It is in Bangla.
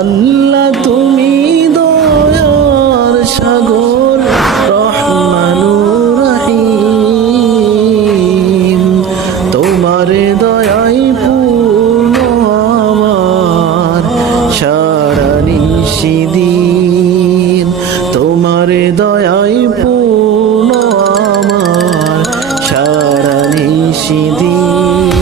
আল্লাহ তুমি দয়ার সাগর রহমানুরহিম তোমার দয়াই পূর্ণ আমার শরণি সিদিন তোমার দয়াই পূর্ণ আমার শরণি সিদিন